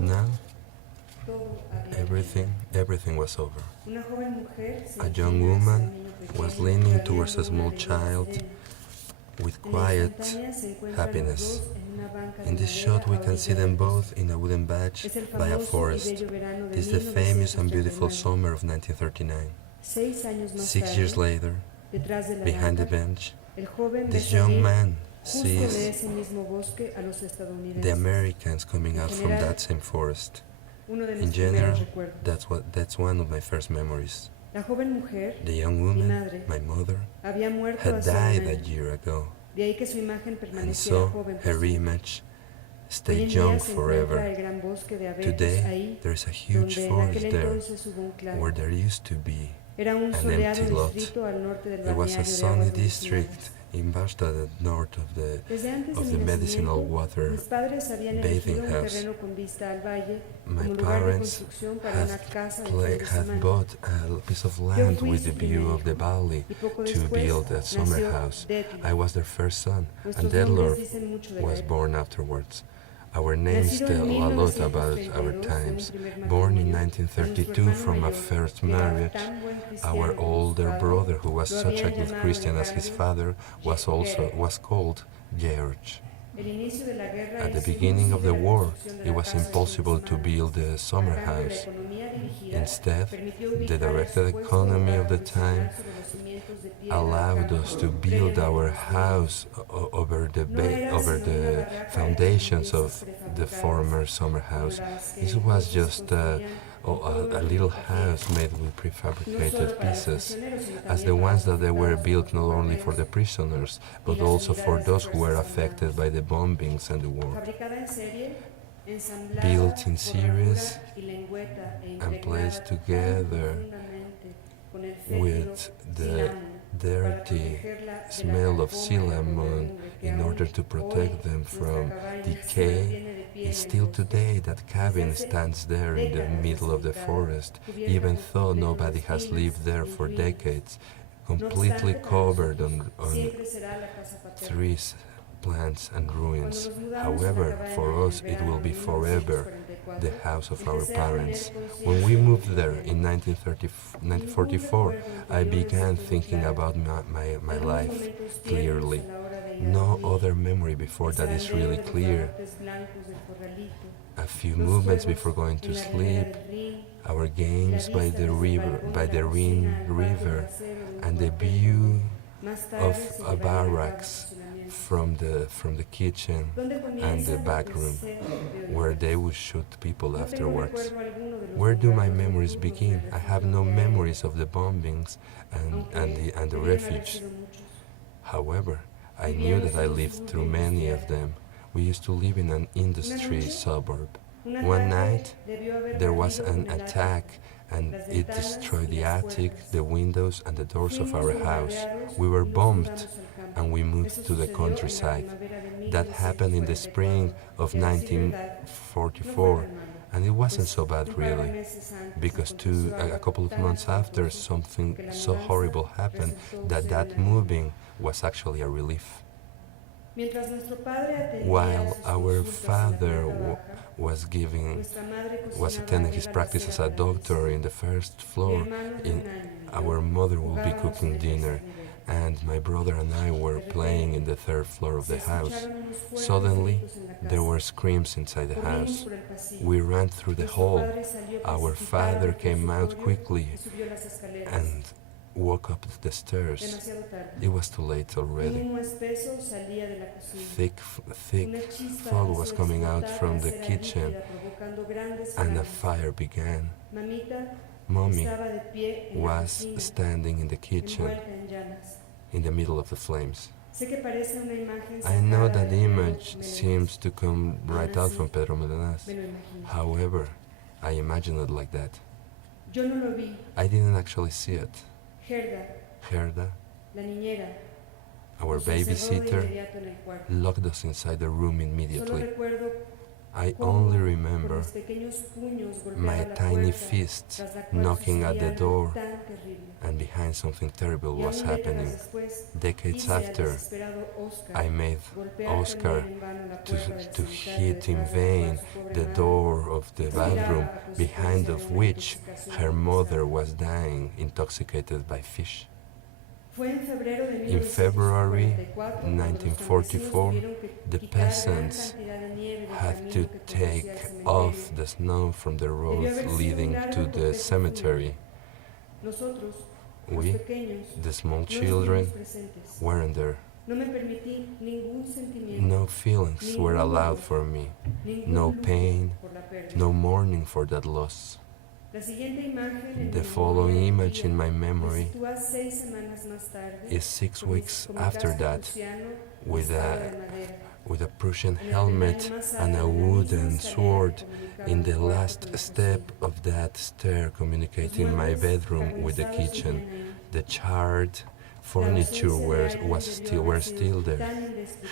Now, everything was over. A young woman was leaning towards a small child with quiet happiness. In this shot we can see them both in a wooden bench by a forest. This is the famous and beautiful summer of 1939. 6 years later, behind the bench, this young man sees the Americans coming out from that same forest. In general, that's one of my first memories. The young woman, my mother, had died a year ago, and so her image stayed young forever. Today, there is a huge forest there, where there used to be an empty lot. It was a sunny district in Basta, the north of the medicinal water bathing house. My parents had bought a piece of land with the view of the valley to build a summer house. I was their first son, and Delor was born afterwards. Our names tell a lot about our times. Born in 1932 from a first marriage, our older brother, who was such a good Christian as his father, was called George. At the beginning of the war, it was impossible to build a summer house. Instead, the directed economy of the time allowed us to build our house over the foundations of the former summer house. This was just a little house made with prefabricated pieces, as the ones that they were built not only for the prisoners, but also for those who were affected by the bombings and the war. Built in series and placed together with the dirty smell of sea lemon in order to protect them from decay. And still today that cabin stands there in the middle of the forest, even though nobody has lived there for decades, completely covered on trees, plants and ruins. However, for us it will be forever the house of our parents. When we moved there in 1944, I began thinking about my life clearly. No other memory before that is really clear. A few movements before going to sleep, our games by the Rin River, and the view of a barracks from the kitchen and the back room, where they would shoot people afterwards. Where do my memories begin? I have no memories of the bombings and the refuge. However, I knew that I lived through many of them. We used to live in an industry suburb. One night, there was an attack and it destroyed the attic, the windows and the doors of our house. We were bombed and we moved to the countryside. That happened in the spring of 1944, and it wasn't so bad really, because a couple of months after, something so horrible happened that moving was actually a relief. While our father was attending his practice as a doctor in the first floor, our mother would be cooking dinner, and my brother and I were playing in the third floor of the house. Suddenly, there were screams inside the house. We ran through the hall. Our father came out quickly and walked up the stairs. It was too late already. Thick fog was coming out from the kitchen, and a fire began. Mommy was standing in the kitchen, in the middle of the flames. I know that the image seems to come right out from Pedro Melenaz. However, I imagined it like that. I didn't actually see it. Gerda, our babysitter, locked us inside the room immediately. I only remember my tiny fists knocking at the door, and behind something terrible was happening. Decades after, I made Oscar to hit in vain the door of the bathroom, behind of which her mother was dying, intoxicated by fish. In February 1944, the peasants had to take off the snow from the road leading to the cemetery. We, the small children, weren't there. No feelings were allowed for me, no pain, no mourning for that loss. The following image in my memory is 6 weeks after that, with a Prussian helmet and a wooden sword in the last step of that stair communicating my bedroom with the kitchen. The charred furniture were still there.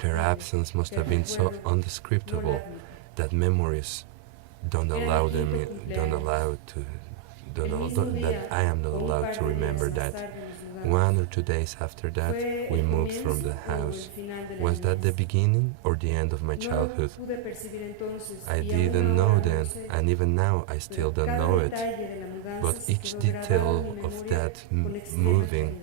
Her absence must have been so undescriptible that memories that I am not allowed to remember that. 1 or 2 days after that, we moved from the house. Was that the beginning or the end of my childhood? I didn't know then, and even now I still don't know it. But each detail of that moving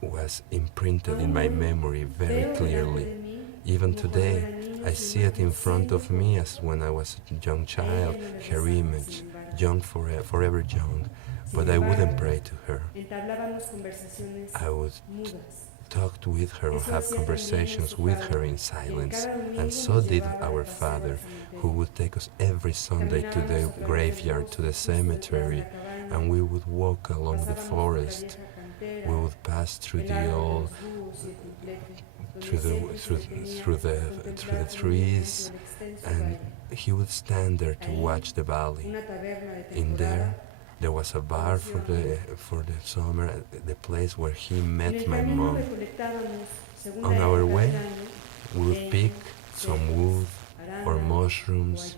was imprinted in my memory very clearly. Even today, I see it in front of me as when I was a young child, her image, young forever young, but I wouldn't pray to her. I would talk with her or have conversations with her in silence, and so did our father, who would take us every Sunday to the graveyard, to the cemetery, and we would walk along the forest. We would pass through the trees, and he would stand there to watch the valley. In there was a bar for the summer, the place where he met my mom. On our way, we would pick some wood or mushrooms,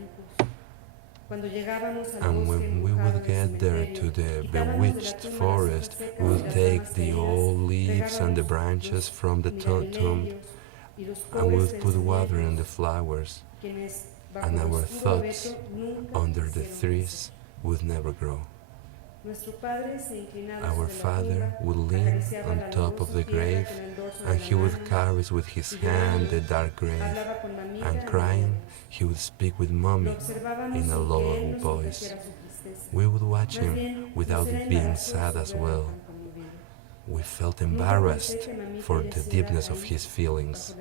and when we would get there to the bewitched forest, we would take the old leaves and the branches from the tomb, and we would put water on the flowers, and our thoughts under the trees would never grow. Our father would lean on top of the grave, and he would caress with his hand the dark grave, and crying, he would speak with Mommy in a low voice. We would watch him without being sad as well. We felt embarrassed for the deepness of his feelings.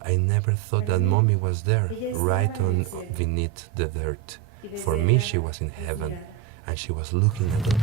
I never thought that Mommy was there, right on beneath the dirt. For me, she was in heaven, and she was looking at us.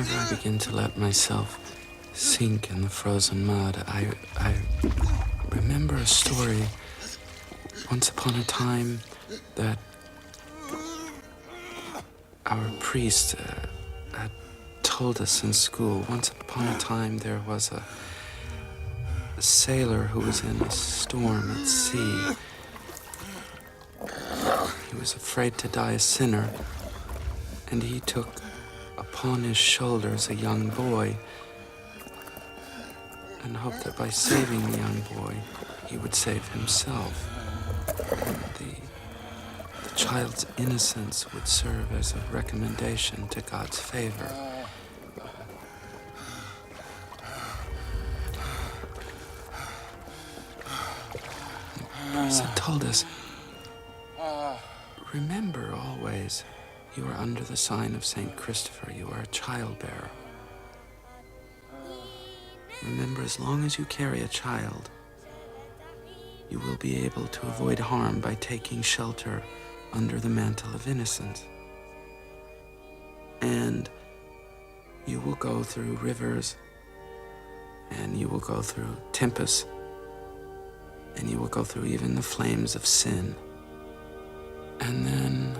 Whenever I begin to let myself sink in the frozen mud, I remember a story once upon a time that our priest had told us in school. Once upon a time there was a sailor who was in a storm at sea. He was afraid to die a sinner, and he took upon his shoulders a young boy and hoped that by saving the young boy, he would save himself. The child's innocence would serve as a recommendation to God's favor. He told us, remember always, you are under the sign of St. Christopher. You are a child bearer. Remember, as long as you carry a child, you will be able to avoid harm by taking shelter under the mantle of innocence. And you will go through rivers, and you will go through tempests, and you will go through even the flames of sin. And then